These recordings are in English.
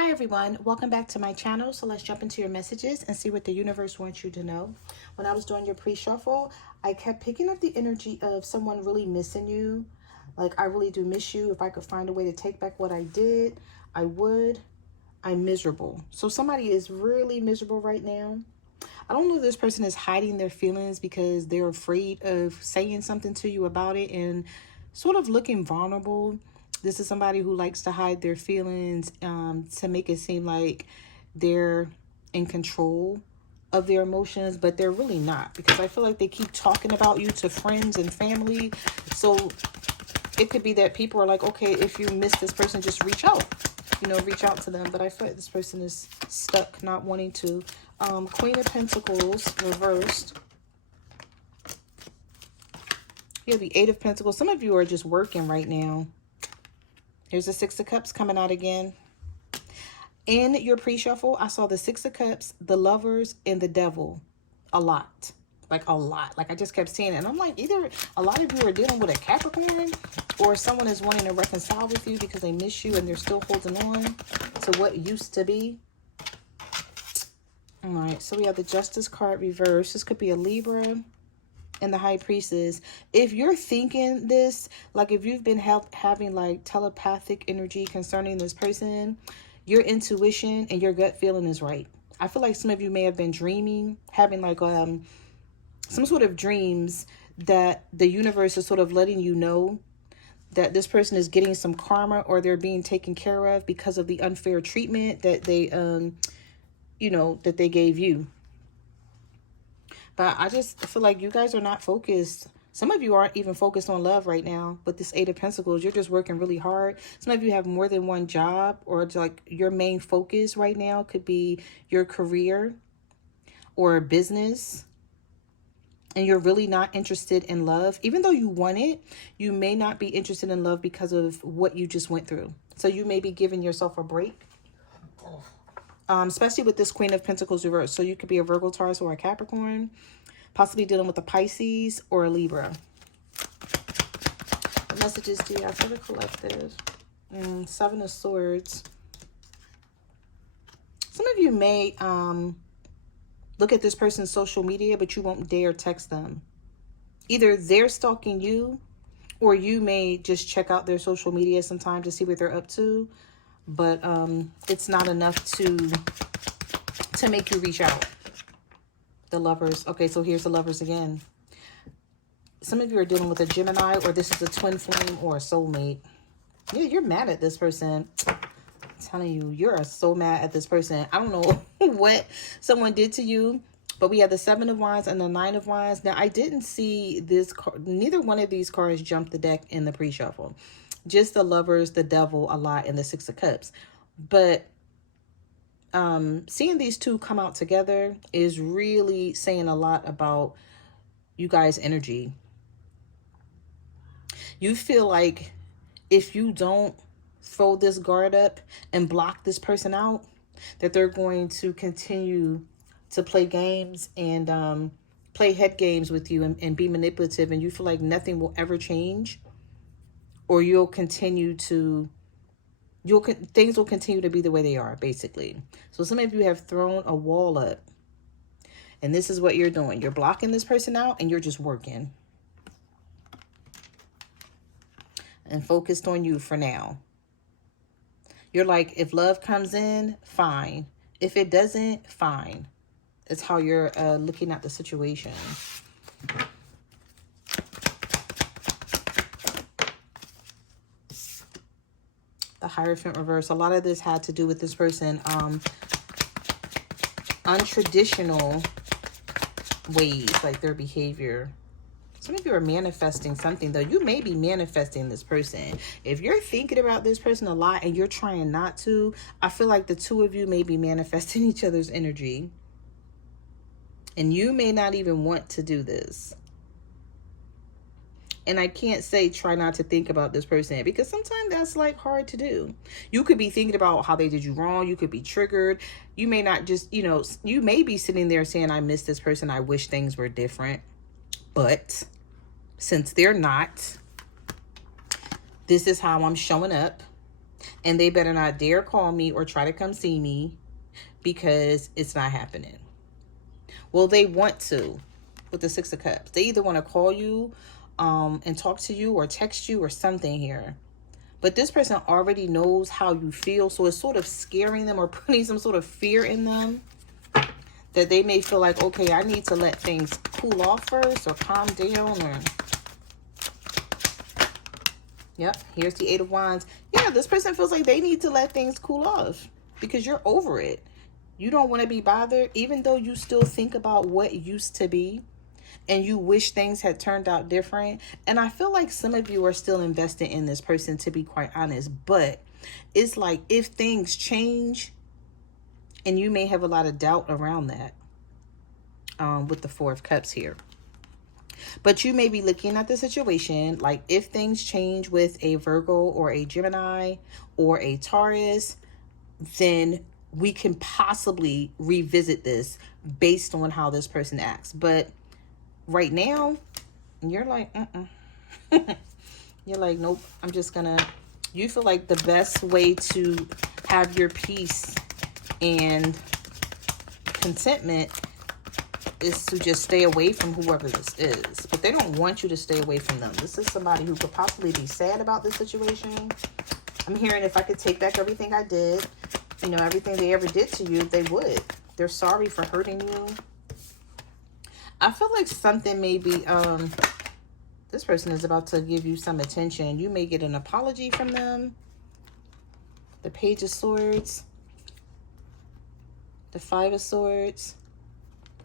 Hi everyone, welcome back to my channel. So let's jump into your messages and see what the universe wants you to know. When I was doing your pre-shuffle, I kept picking up the energy of someone really missing you. Like, I really do miss you. If I could find a way to take back what I did, I would. I'm miserable. So somebody is really miserable right now. I don't know if this person is hiding their feelings because they're afraid of saying something to you about it and sort of looking vulnerable. This is somebody who likes to hide their feelings to make it seem like they're in control of their emotions, but they're really not, because I feel like they keep talking about you to friends and family. So it could be that people are like, okay, if you miss this person, just reach out. Reach out to them. But I feel like this person is stuck, not wanting to. Queen of Pentacles reversed. You have the Eight of Pentacles. Some of you are just working right now. Here's the Six of Cups coming out again. In your pre-shuffle, I saw the Six of Cups, the Lovers, and the Devil. A lot. Like a lot. Like I just kept seeing it. And I'm like, either a lot of you are dealing with a Capricorn, or someone is wanting to reconcile with you because they miss you and they're still holding on to what used to be. All right, so we have the Justice card reversed. This could be a Libra and the High Priestess. If you're thinking this, like if you've been having like telepathic energy concerning this person, your intuition and your gut feeling is right. I feel like some of you may have been dreaming, having like some sort of dreams that the universe is sort of letting you know that this person is getting some karma, or they're being taken care of because of the unfair treatment that they that they gave you. But I just feel like you guys are not focused. Some of you aren't even focused on love right now. With this Eight of Pentacles, you're just working really hard. Some of you have more than one job, or it's like your main focus right now could be your career or business. And you're really not interested in love. Even though you want it, you may not be interested in love because of what you just went through. So you may be giving yourself a break. Especially with this Queen of Pentacles reverse. So you could be a Virgo, Taurus, or a Capricorn. Possibly dealing with a Pisces or a Libra. What messages do you have for the collective? Seven of Swords. Some of you may look at this person's social media, but you won't dare text them. Either they're stalking you, or you may just check out their social media sometime to see what they're up to. But it's not enough to make you reach out. The Lovers. Okay, so here's the Lovers again. Some of you are dealing with a Gemini, or this is a twin flame or a soulmate. Yeah, you're mad at this person. I'm telling you, you're so mad at this person. I don't know what someone did to you, but we have the Seven of Wands and the Nine of Wands. Now, I didn't see this card. Neither one of these cards jumped the deck in the pre-shuffle. Just the Lovers, the Devil a lot, and the Six of Cups. But seeing these two come out together is really saying a lot about you guys' energy. You feel like if you don't throw this guard up and block this person out, that they're going to continue to play games and play head games with you and be manipulative, and you feel like nothing will ever change, or you'll continue to things will continue to be the way they are, basically. So some of you have thrown a wall up, and this is what you're doing. You're blocking this person out, and you're just working and focused on you for now. You're like, if love comes in, fine. If it doesn't, fine. It's how you're looking at the situation. The Hierophant reverse. A lot of this had to do with this person untraditional ways, like their behavior. Some of you are manifesting something, though. You may be manifesting this person. If you're thinking about this person a lot and you're trying not to, I feel like the two of you may be manifesting each other's energy. And you may not even want to do this. And I can't say try not to think about this person, because sometimes that's like hard to do. You could be thinking about how they did you wrong. You could be triggered. You may not just, you may be sitting there saying, I miss this person. I wish things were different. But since they're not, this is how I'm showing up. And they better not dare call me or try to come see me because it's not happening. Well, they want to with the Six of Cups. They either want to call you and talk to you or text you or something here. But this person already knows how you feel. So it's sort of scaring them or putting some sort of fear in them that they may feel like, okay, I need to let things cool off first or calm down. Or yep, here's the Eight of Wands. Yeah, this person feels like they need to let things cool off because you're over it. You don't want to be bothered, even though you still think about what used to be and you wish things had turned out different. And I feel like some of you are still invested in this person, to be quite honest. But it's like if things change, and you may have a lot of doubt around that with the Four of Cups here. But you may be looking at the situation like if things change with a Virgo or a Gemini or a Taurus, then we can possibly revisit this based on how this person acts. But right now, you're like, you're like, nope, I'm just gonna, you feel like the best way to have your peace and contentment is to just stay away from whoever this is. But they don't want you to stay away from them. This is somebody who could possibly be sad about this situation. I'm hearing if I could take back everything I did, you know, everything they ever did to you, they would. They're sorry for hurting you. I feel like something maybe, this person is about to give you some attention. You may get an apology from them. The Page of Swords, the Five of Swords,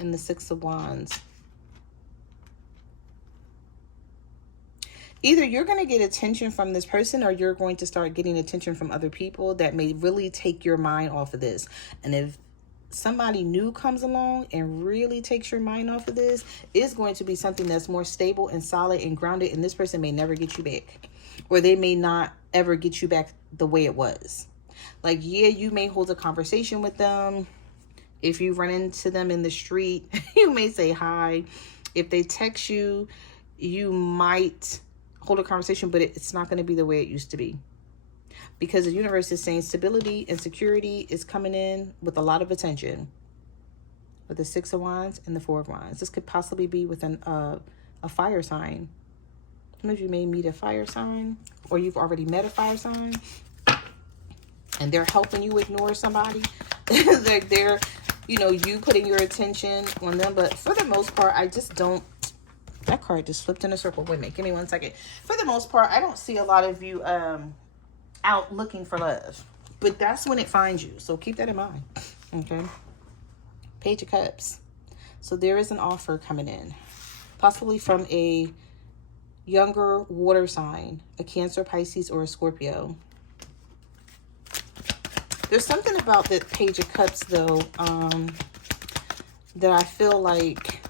and the Six of Wands. Either you're going to get attention from this person or you're going to start getting attention from other people that may really take your mind off of this. And if somebody new comes along and really takes your mind off of this, it's going to be something that's more stable and solid and grounded, and this person may never get you back, or they may not ever get you back the way it was. Like, yeah, you may hold a conversation with them. If you run into them in the street, you may say hi. If they text you, you might hold a conversation, but it's not going to be the way it used to be. Because the universe is saying stability and security is coming in with a lot of attention. With the Six of Wands and the Four of Wands. This could possibly be with a fire sign. Some of you may meet a fire sign, or you've already met a fire sign, and they're helping you ignore somebody. they're, you know, you putting your attention on them. But for the most part, I just don't. That card just flipped in a circle. Wait a minute. Give me 1 second. For the most part, I don't see a lot of you out looking for love. But that's when it finds you. So keep that in mind. Okay. Page of Cups. So there is an offer coming in. Possibly from a younger water sign. A Cancer, Pisces, or a Scorpio. There's something about that Page of Cups, though, that I feel like,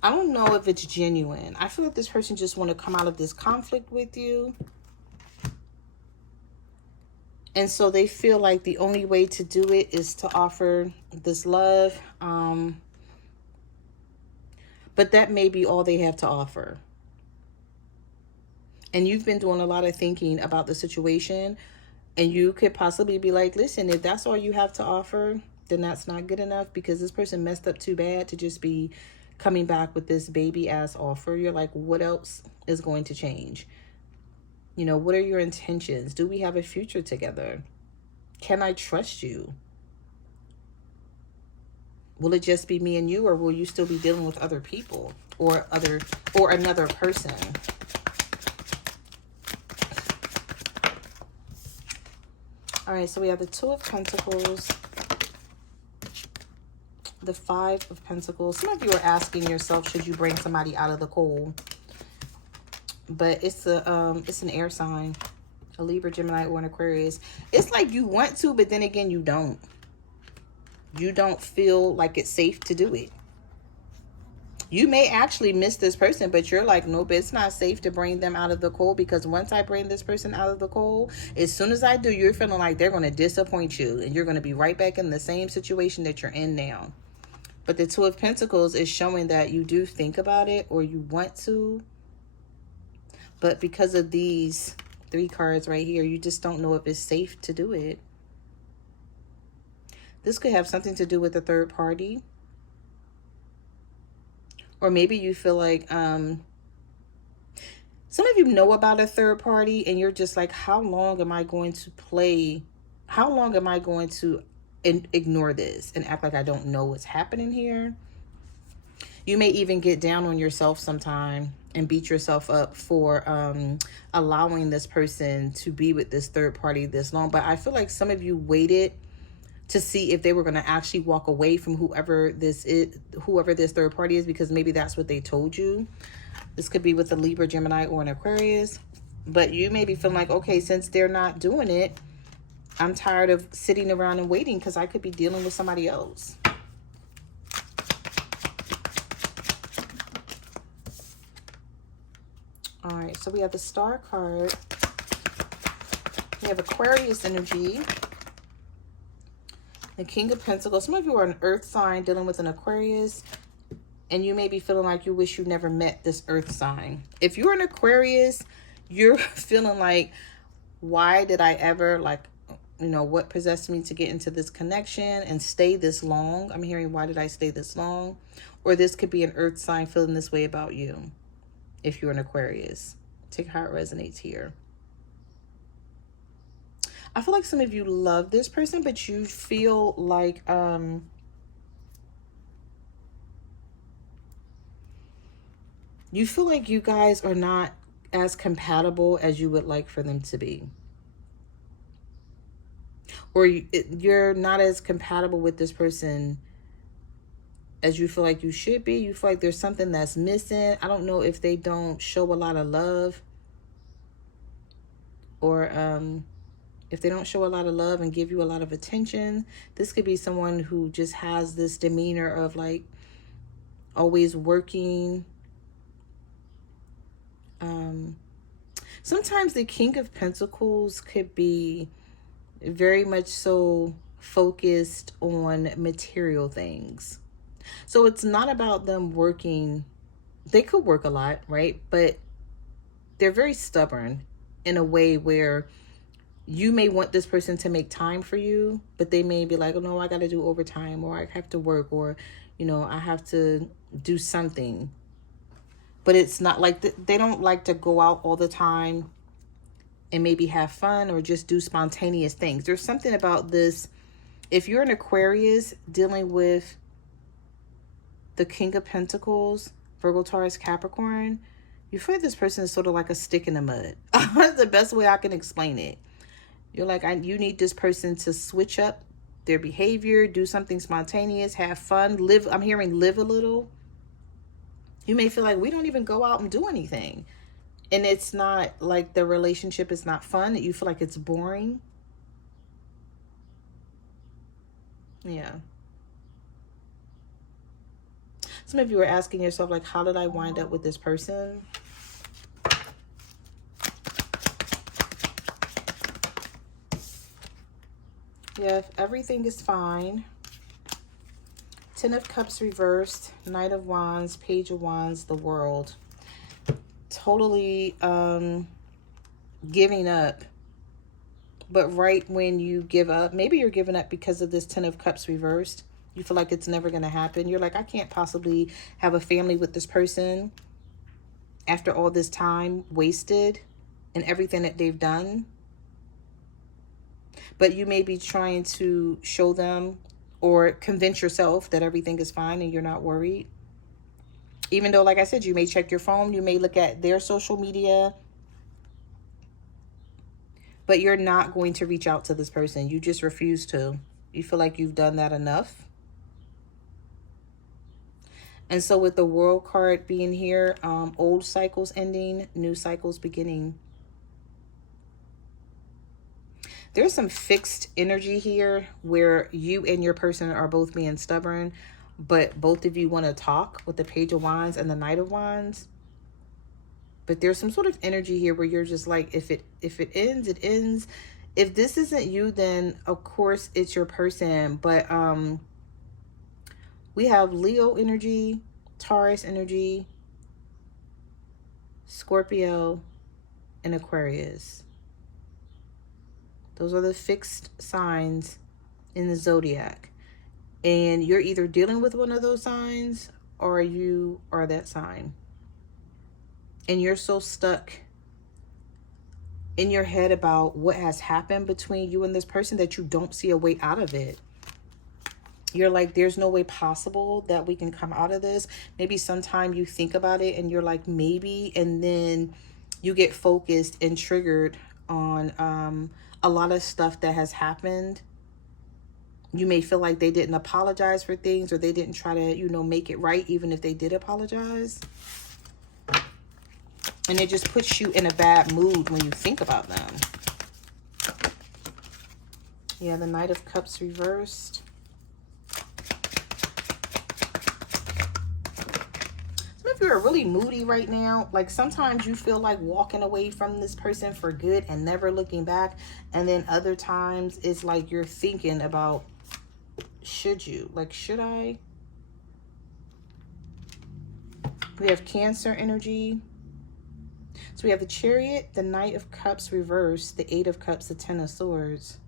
I don't know if it's genuine. I feel like this person just want to come out of this conflict with you. And so they feel like the only way to do it is to offer this love. But that may be all they have to offer. And you've been doing a lot of thinking about the situation. And you could possibly be like, listen, if that's all you have to offer, then that's not good enough, because this person messed up too bad to just be coming back with this baby ass offer. You're like, what else is going to change? You know, what are your intentions? Do we have a future together? Can I trust you? Will it just be me and you, or will you still be dealing with other people or another person? All right, so we have the Two of Pentacles, the Five of Pentacles. Some of you are asking yourself, should you bring somebody out of the cold? But it's an air sign, a Libra, Gemini, or an Aquarius. It's like you want to, but then again, you don't. You don't feel like it's safe to do it. You may actually miss this person, but you're like, nope, it's not safe to bring them out of the cold, because once I bring this person out of the cold, as soon as I do, you're feeling like they're going to disappoint you, and you're going to be right back in the same situation that you're in now. But the Two of Pentacles is showing that you do think about it, or you want to. But because of these 3 cards right here. You just don't know if it's safe to do it. This could have something to do with a third party. Or maybe you feel like some of you know about a third party and you're just like, how long am I going to play? How long am I going to ignore this and act like I don't know what's happening here? You may even get down on yourself sometime and beat yourself up for allowing this person to be with this third party this long. But I feel like some of you waited to see if they were going to actually walk away from whoever this third party is, because maybe that's what they told you. This could be with a Libra, Gemini, or an Aquarius. But you may be feeling like, okay, since they're not doing it, I'm tired of sitting around and waiting because I could be dealing with somebody else. All right, so we have the Star card. We have Aquarius energy. The King of Pentacles. Some of you are an earth sign dealing with an Aquarius, and you may be feeling like you wish you never met this earth sign. If you're an Aquarius, you're feeling like, why did I ever, like, you know, what possessed me to get into this connection and stay this long? I'm hearing, why did I stay this long? Or this could be an earth sign feeling this way about you if you're an Aquarius. Take how it resonates here. I feel like some of you love this person, but you feel like you guys are not as compatible as you would like for them to be. Or you're not as compatible with this person as you feel like you should be. You feel like there's something that's missing. I don't know if they don't show a lot of love, or if they don't show a lot of love and give you a lot of attention. This could be someone who just has this demeanor of like always working. Sometimes the King of Pentacles could be very much so focused on material things. So it's not about them working. They could work a lot, right? But they're very stubborn in a way where you may want this person to make time for you, but they may be like, oh no, I got to do overtime, or I have to work, or, you know, I have to do something. But it's not like they don't like to go out all the time and maybe have fun or just do spontaneous things. There's something about this. If you're an Aquarius dealing with the King of Pentacles, Virgo, Taurus, Capricorn, you feel like this person is sort of like a stick in the mud. That's the best way I can explain it. You're like, you need this person to switch up their behavior, do something spontaneous, have fun, live. I'm hearing live a little. You may feel like we don't even go out and do anything. And it's not like the relationship is not fun. You feel like it's boring. Yeah. Some of you are asking yourself, like, how did I wind up with this person? Yeah, if everything is fine. Ten of Cups reversed, Knight of Wands, Page of Wands, the World. Totally giving up. But right when you give up, maybe you're giving up because of this Ten of Cups reversed. You feel like it's never going to happen. You're like, I can't possibly have a family with this person after all this time wasted and everything that they've done. But you may be trying to show them or convince yourself that everything is fine and you're not worried. Even though, like I said, you may check your phone, you may look at their social media, but you're not going to reach out to this person. You just refuse to. You feel like you've done that enough. And so with the World card being here, old cycles ending, new cycles beginning. There's some fixed energy here where you and your person are both being stubborn, but both of you want to talk with the Page of Wands and the Knight of Wands. But there's some sort of energy here where you're just like, if it ends, it ends. If this isn't you, then of course it's your person. But we have Leo energy, Taurus energy, Scorpio, and Aquarius. Those are the fixed signs in the zodiac. And you're either dealing with one of those signs or you are that sign. And you're so stuck in your head about what has happened between you and this person that you don't see a way out of it. You're like, there's no way possible that we can come out of this. Maybe sometime you think about it and you're like, maybe, and then you get focused and triggered on a lot of stuff that has happened. You may feel like they didn't apologize for things, or they didn't try to, you know, make it right, even if they did apologize. And it just puts you in a bad mood when you think about them. Yeah, the Knight of Cups reversed. Some of you are really moody right now. Like sometimes you feel like walking away from this person for good and never looking back. And then other times it's like you're thinking about, should you? Like, should I? We have Cancer energy. So we have the Chariot, the Knight of Cups reversed, the Eight of Cups, the Ten of Swords.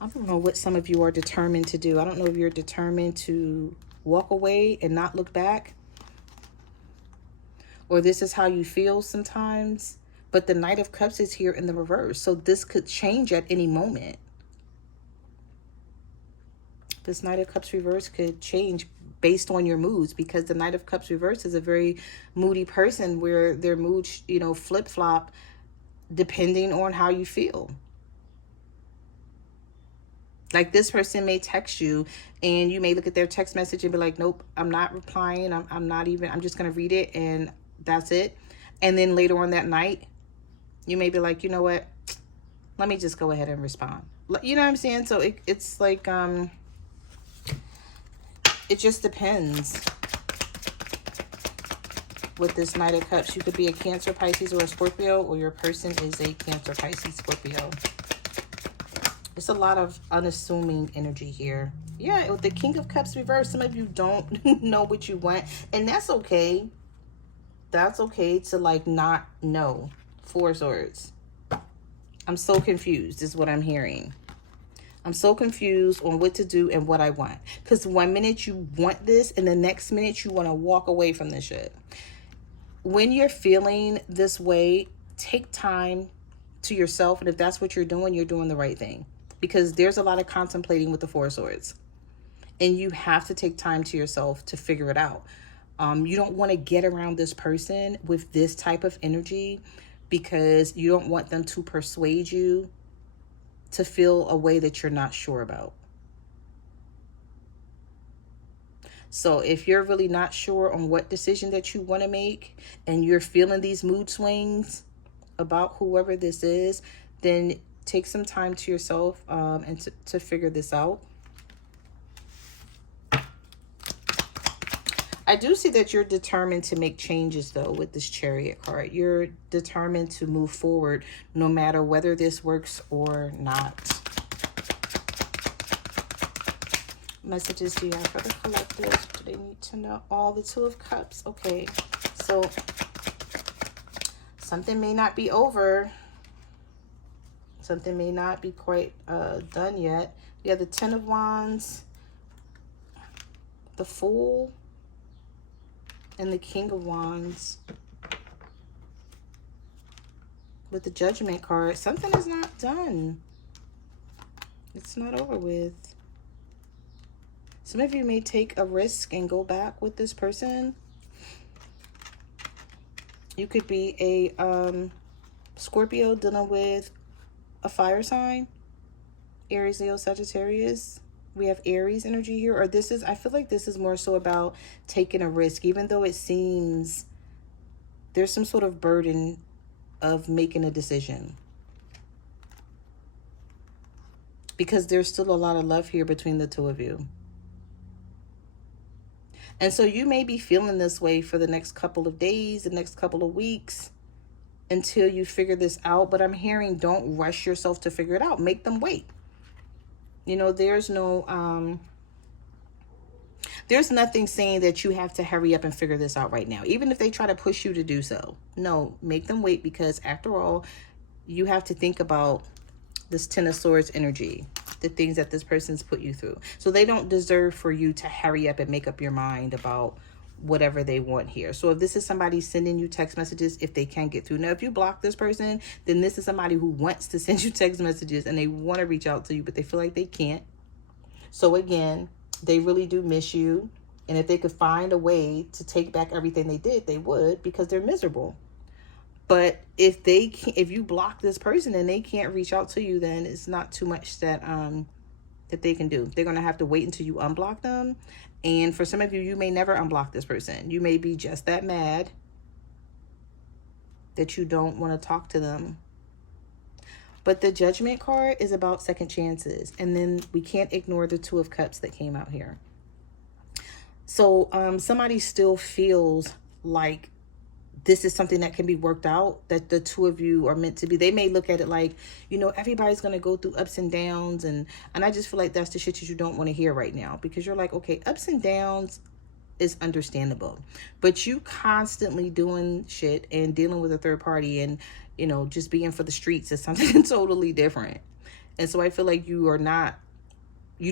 I don't know what some of you are determined to do. I don't know if you're determined to walk away and not look back, or this is how you feel sometimes. But the Knight of Cups is here in the reverse. So this could change at any moment. This Knight of Cups reverse could change based on your moods, because the Knight of Cups reverse is a very moody person where their moods, you know, flip-flop depending on how you feel. Like this person may text you and you may look at their text message and be like, nope, I'm not replying. I'm not even, I'm just going to read it and that's it. And then later on that night, you may be like, you know what? Let me just go ahead and respond. You know what I'm saying? So it's like, it just depends with this Knight of Cups. You could be a Cancer, Pisces, or a Scorpio, or your person is a Cancer, Pisces, Scorpio. It's a lot of unassuming energy here. Yeah, with the King of Cups reversed, some of you don't know what you want, and that's okay. That's okay to like not know. Four Swords. I'm so confused is what I'm hearing. I'm so confused on what to do and what I want. Because 1 minute you want this and the next minute you want to walk away from this shit. When you're feeling this way, take time to yourself. And if that's what you're doing the right thing. Because there's a lot of contemplating with the Four Swords. And you have to take time to yourself to figure it out. You don't want to get around this person with this type of energy, because you don't want them to persuade you to feel a way that you're not sure about. So if you're really not sure on what decision that you want to make and you're feeling these mood swings about whoever this is, then take some time to yourself and to figure this out. I do see that you're determined to make changes, though, with this Chariot card. You're determined to move forward no matter whether this works or not. Messages do you have for the collective? Do they need to know? All the Two of Cups. Okay, so something may not be over. Something may not be quite done yet. You have the Ten of Wands, the Fool, and the King of Wands. With the Judgment card, something is not done. It's not over with. Some of you may take a risk and go back with this person. You could be a Scorpio dealing with a fire sign. Aries, Leo, Sagittarius. We have Aries energy here, or this is, I feel like this is more so about taking a risk, even though it seems there's some sort of burden of making a decision, because there's still a lot of love here between the two of you. And so you may be feeling this way for the next couple of days, the next couple of weeks, until you figure this out. But I'm hearing, don't rush yourself to figure it out. Make them wait. You know, there's no there's nothing saying that you have to hurry up and figure this out right now, even if they try to push you to do so. No, make them wait, because after all, you have to think about this Ten of Swords energy, the things that this person's put you through. So they don't deserve for you to hurry up and make up your mind about whatever they want here. So if this is somebody sending you text messages, if they can't get through. Now, if you block this person, then this is somebody who wants to send you text messages and they want to reach out to you, but they feel like they can't. So again, they really do miss you. And if they could find a way to take back everything they did, they would, because they're miserable. But if you block this person and they can't reach out to you, then it's not too much that they can do. They're going to have to wait until you unblock them. And for some of you, you may never unblock this person. You may be just that mad that you don't want to talk to them. But the Judgment card is about second chances. And then we can't ignore the Two of Cups that came out here. So somebody still feels like this is something that can be worked out, that the two of you are meant to be. They may look at it like, you know, everybody's going to go through ups and downs. And I just feel like that's the shit that you don't want to hear right now, because you're like, okay, ups and downs is understandable, but you constantly doing shit and dealing with a third party and, you know, just being for the streets is something totally different. And so I feel like you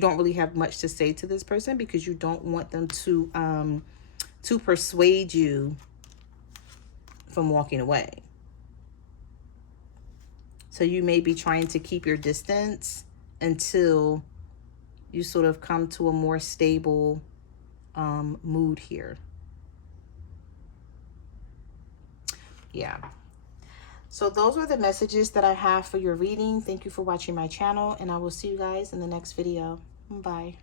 don't really have much to say to this person, because you don't want them to persuade you from walking away. So you may be trying to keep your distance until you sort of come to a more stable mood here. Yeah. So those are the messages that I have for your reading. Thank you for watching my channel, and I will see you guys in the next video. Bye.